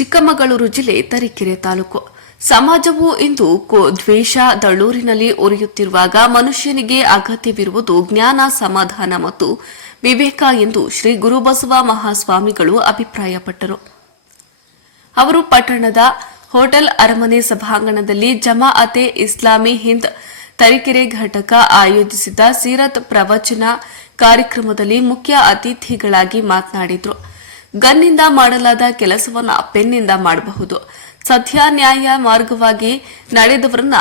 ಚಿಕ್ಕಮಗಳೂರು ಜಿಲ್ಲೆ ತರೀಕೆರೆ ತಾಲೂಕು. ಸಮಾಜವು ಇಂದು ದ್ವೇಷ ದಳ್ಳೂರಿನಲ್ಲಿ ಉರಿಯುತ್ತಿರುವಾಗ ಮನುಷ್ಯನಿಗೆ ಅಗತ್ಯವಿರುವುದು ಜ್ಞಾನ, ಸಮಾಧಾನ ಮತ್ತು ವಿವೇಕ ಎಂದು ಶ್ರೀ ಗುರುಬಸವ ಮಹಾಸ್ವಾಮಿಗಳು ಅಭಿಪ್ರಾಯಪಟ್ಟರು. ಅವರು ಪಟ್ಟಣದ ಹೋಟೆಲ್ ಅರಮನೆ ಸಭಾಂಗಣದಲ್ಲಿ ಜಮಾಅತೆ ಇಸ್ಲಾಮಿ ಹಿಂದ್ ತರೀಕೆರೆ ಘಟಕ ಆಯೋಜಿಸಿದ್ದ ಸೀರತ್ ಪ್ರವಚನ ಕಾರ್ಯಕ್ರಮದಲ್ಲಿ ಮುಖ್ಯ ಅತಿಥಿಗಳಾಗಿ ಮಾತನಾಡಿದರು. ಗನ್ನಿಂದ ಮಾಡಲಾದ ಕೆಲಸವನ್ನ ಪೆನ್ನಿಂದ ಮಾಡಬಹುದು. ಸತ್ಯ ನ್ಯಾಯ ಮಾರ್ಗವಾಗಿ ನಡೆದವರನ್ನ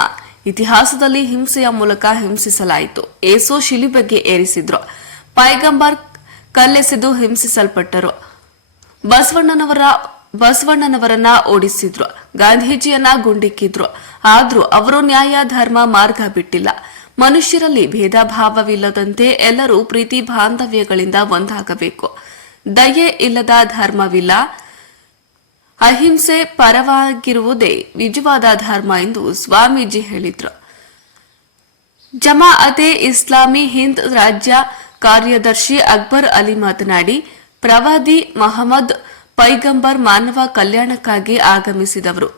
ಇತಿಹಾಸದಲ್ಲಿ ಹಿಂಸೆಯ ಮೂಲಕ ಹಿಂಸಿಸಲಾಯಿತು. ಏಸು ಶಿಲುಬೆಗೆ ಏರಿಸಿದ್ರು. ಪೈಗಂಬರ್ ಕಲ್ಲೆಸೆದು ಹಿಂಸಿಸಲ್ಪಟ್ಟರು. ಬಸವಣ್ಣನವರನ್ನ ಓಡಿಸಿದ್ರು. ಗಾಂಧೀಜಿಯನ್ನ ಗುಂಡಿಕ್ಕಿದ್ರು. ಆದ್ರೂ ಅವರು ನ್ಯಾಯ, ಧರ್ಮ, ಮಾರ್ಗ ಬಿಟ್ಟಿಲ್ಲ. ಮನುಷ್ಯರಲ್ಲಿ ಭೇದ ಭಾವವಿಲ್ಲದಂತೆ ಎಲ್ಲರೂ ಪ್ರೀತಿ ಬಾಂಧವ್ಯಗಳಿಂದ ಒಂದಾಗಬೇಕು. ದಯೆ ಇಲ್ಲದ ಧರ್ಮವಿಲ್ಲ. ಅಹಿಂಸೆ ಪರವಾಗಿರುವುದೇ ನಿಜವಾದ ಧರ್ಮ ಎಂದು ಸ್ವಾಮೀಜಿ ಹೇಳಿದ್ರು. ಜಮಾಅತೆ ಇಸ್ಲಾಮಿ ಹಿಂದ್ ರಾಜ್ಯ ಕಾರ್ಯದರ್ಶಿ ಅಕ್ಬರ್ ಅಲಿ ಮಾತನಾಡಿ, ಪ್ರವಾದಿ ಮಹಮ್ಮದ್ ಪೈಗಂಬರ್ ಮಾನವ ಕಲ್ಯಾಣಕ್ಕಾಗಿ ಆಗಮಿಸಿದವರು.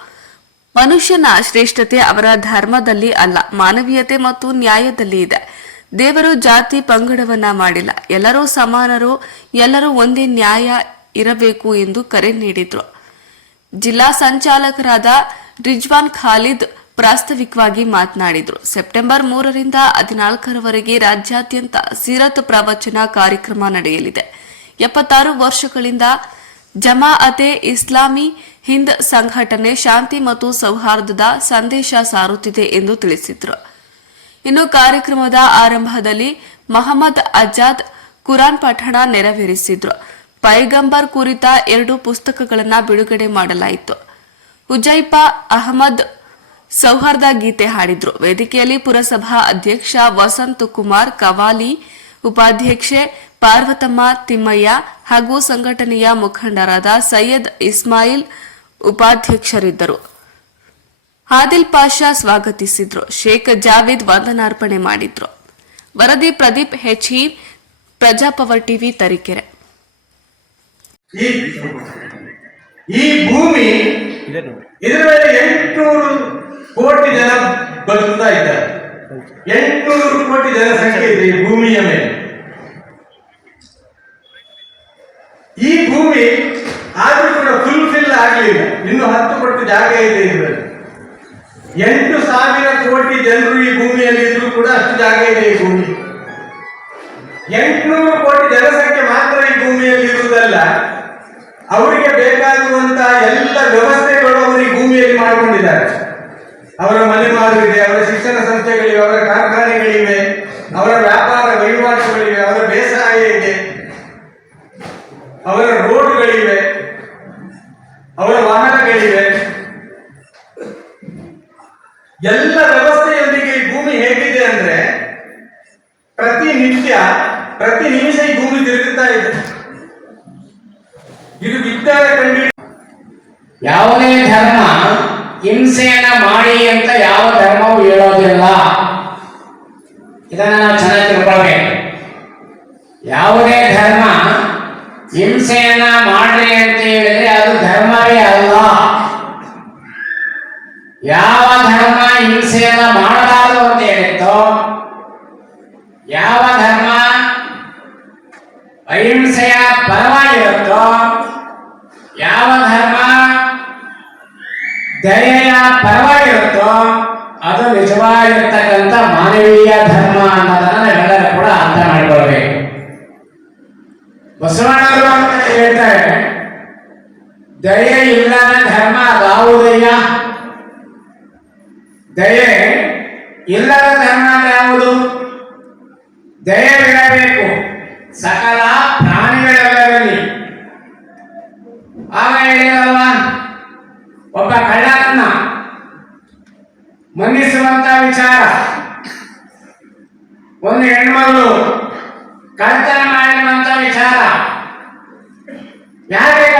ಮನುಷ್ಯನ ಶ್ರೇಷ್ಠತೆ ಅವರ ಧರ್ಮದಲ್ಲಿ ಅಲ್ಲ, ಮಾನವೀಯತೆ ಮತ್ತು ನ್ಯಾಯದಲ್ಲಿ ಇದೆ. ದೇವರು ಜಾತಿ ಪಂಗಡವನ್ನ ಮಾಡಿಲ್ಲ. ಎಲ್ಲರೂ ಸಮಾನರು, ಎಲ್ಲರೂ ಒಂದೇ ನ್ಯಾಯ ಇರಬೇಕು ಎಂದು ಕರೆ ನೀಡಿದ್ರು. ಜಿಲ್ಲಾ ಸಂಚಾಲಕರಾದ ರಿಜ್ವಾನ್ ಖಾಲಿದ್ ಪ್ರಾಸ್ತಾವಿಕವಾಗಿ ಮಾತನಾಡಿದರು. ಸೆಪ್ಟೆಂಬರ್ 3ರಿಂದ 14ರವರೆಗೆ ರಾಜ್ಯಾದ್ಯಂತ ಸೀರತ್ ಪ್ರವಚನ ಕಾರ್ಯಕ್ರಮ ನಡೆಯಲಿದೆ. 76 ವರ್ಷಗಳಿಂದ ಜಮಾಅತೆ ಇಸ್ಲಾಮಿ ಹಿಂದ್ ಸಂಘಟನೆ ಶಾಂತಿ ಮತ್ತು ಸೌಹಾರ್ದದ ಸಂದೇಶ ಸಾರುತ್ತಿದೆ ಎಂದು ತಿಳಿಸಿದರು. ಇನ್ನು ಕಾರ್ಯಕ್ರಮದ ಆರಂಭದಲ್ಲಿ ಮಹಮ್ಮದ್ ಅಜಾದ್ ಕುರಾನ್ ಪಠಣ ನೆರವೇರಿಸಿದ್ರು. ಪೈಗಂಬರ್ ಕುರಿತ 2 ಪುಸ್ತಕಗಳನ್ನು ಬಿಡುಗಡೆ ಮಾಡಲಾಯಿತು. ಹುಜೈಫಾ ಅಹಮದ್ ಸೌಹಾರ್ದ ಗೀತೆ ಹಾಡಿದ್ರು. ವೇದಿಕೆಯಲ್ಲಿ ಪುರಸಭಾ ಅಧ್ಯಕ್ಷ ವಸಂತ್ ಕುಮಾರ್ ಕವಾಲಿ, ಉಪಾಧ್ಯಕ್ಷೆ ಪಾರ್ವತಮ್ಮ ತಿಮ್ಮಯ್ಯ ಹಾಗೂ ಸಂಘಟನೆಯ ಮುಖಂಡರಾದ ಸೈಯದ್ ಇಸ್ಮಾಯಿಲ್ ಉಪಾಧ್ಯಕ್ಷರಿದ್ದರು. ಆದಿಲ್ ಪಾಷಾ ಸ್ವಾಗತಿಸಿದ್ರು. ಶೇಖ್ ಜಾವೇದ್ ವಂದನಾರ್ಪಣೆ ಮಾಡಿದ್ರು. ವರದಿ ಪ್ರದೀಪ್ ಹೆಚ್ಇ, ಪ್ರಜಾಪವರ್ ಟಿವಿ, ತರೀಕೆರೆ. ಈ ಭೂಮಿ ಇದರ ಮೇಲೆ 800 ಕೋಟಿ ಜನ ಬದುಕ್ತಾ ಇದ್ದಾರೆ. 800 ಕೋಟಿ ಜನಸಂಖ್ಯೆ ಇದೆ ಈ ಭೂಮಿಯ ಮೇಲೆ. ಈ ಭೂಮಿ ಆದ್ರೂ ಕೂಡ ಫುಲ್ಫಿಲ್ ಆಗಲಿಲ್ಲ. ಇನ್ನು 10 ಕೋಟಿ ಜಾಗ ಇದೆ ಇದರಲ್ಲಿ. 8,000 ಕೋಟಿ ಜನರು ಈ ಭೂಮಿಯಲ್ಲಿ ಇದ್ರೂ ಕೂಡ ಅಷ್ಟು ಜಾಗ ಇದೆ ಈ ಭೂಮಿ. 800 ಕೋಟಿ ಜನಸಂಖ್ಯೆ ಮಾತ್ರ ಈ ಭೂಮಿಯಲ್ಲಿ ಇರುವುದಲ್ಲ, ಅವರಿಗೆ ಬೇಕಾಗುವಂತಹ ಎಲ್ಲ ವ್ಯವಸ್ಥೆಗಳು ಅವರು ಈ ಭೂಮಿಯಲ್ಲಿ ಮಾಡಿಕೊಂಡಿದ್ದಾರೆ. ಅವರ ಮನೆ ಮಾರುವಿದೆ, ಅವರ ಶಿಕ್ಷಣ ಸಂಸ್ಥೆಗಳಿವೆ, ಅವರ ಕಾರ್ಖಾನೆಗಳಿವೆ, ಅವರ ವ್ಯಾಪಾರ ವಹಿವಾಟುಗಳಿವೆ, ಅವರ ಬೇಸಾಯ ಇದೆ, ಅವರ ರೋಡ್ಗಳಿವೆ, ಅವರ ವಾಹನಗಳಿವೆ. ಎಲ್ಲ ವ್ಯವಸ್ಥೆಯೊಂದಿಗೆ ಈ ಭೂಮಿ ಹೇಗಿದೆ ಅಂದ್ರೆ ಪ್ರತಿನಿತ್ಯ ಪ್ರತಿ ನಿಮಿಷ ಈ ಭೂಮಿ ತಿರುಗುತ್ತಾ ಇದೆ. ಇದು ವಿಜ್ಞಾನ ಕಂಡು ಯಾವುದೇ ಧರ್ಮ ಹಿಂಸೆಯನ್ನ ಮಾಡಿ ಅಂತ ಯಾವ ಧರ್ಮವು ಹೇಳೋದಿಲ್ಲ. ಇದನ್ನ ನಾವು ಚೆನ್ನಾಗಿ ತಿಳ್ಕೊಳ್ಬೇಕು. ಯಾವುದೇ ಧರ್ಮ ಹಿಂಸೆಯನ್ನ ಮಾಡ್ರಿ ಅಂತ ಹೇಳಿದ್ರೆ ಅದು ಧರ್ಮವೇ ಅಲ್ಲ. ಯಾವ ಧರ್ಮ ಹಿಂಸೆಯನ್ನ ಮಾಡಬಾರದು ಅಂತ ಹೇಳಿತ್ತೋ, ಯಾವ ಧರ್ಮ ಅಹಿಂಸೆಯ ಪರವಾಗಿರುತ್ತೋ, ಯಾವ ಧರ್ಮ ದಯೆಯ ಪರವಾಗಿರುತ್ತೋ ಅದು ನಿಜವಾಗಿರ್ತಕ್ಕಂಥ ಮಾನವೀಯ ಧರ್ಮ ಅನ್ನೋದನ್ನ ನಾವೆಲ್ಲರೂ ಕೂಡ ಅರ್ಥ ಮಾಡಿಕೊಳ್ಬೇಕು. ಬಸವಣ್ಣವರು ಹೇಳ್ತಾರೆ, ದಯೆ ಇಲ್ಲದ ಧರ್ಮ ಯಾವುದಯ್ಯ? ದಯೆ ಇಲ್ಲದ ಧರ್ಮ ಯಾವುದು? ದಯವಿರಬೇಕು ಸಕಲ ಪ್ರಾಣಿಗಳೆಲ್ಲರಲ್ಲಿ. ಆಗ ಹೇಳಿದಲ್ವಾ, ಒಬ್ಬ ಕಳ್ಳನನ್ನ ಮನ್ನಿಸುವಂತ ವಿಚಾರ, ಒಂದು ಹೆಣ್ಮಗಳು ಕಳ್ತನ ಮಾಡಿರುವಂತ ವಿಚಾರ ಯಾರಿಗೆ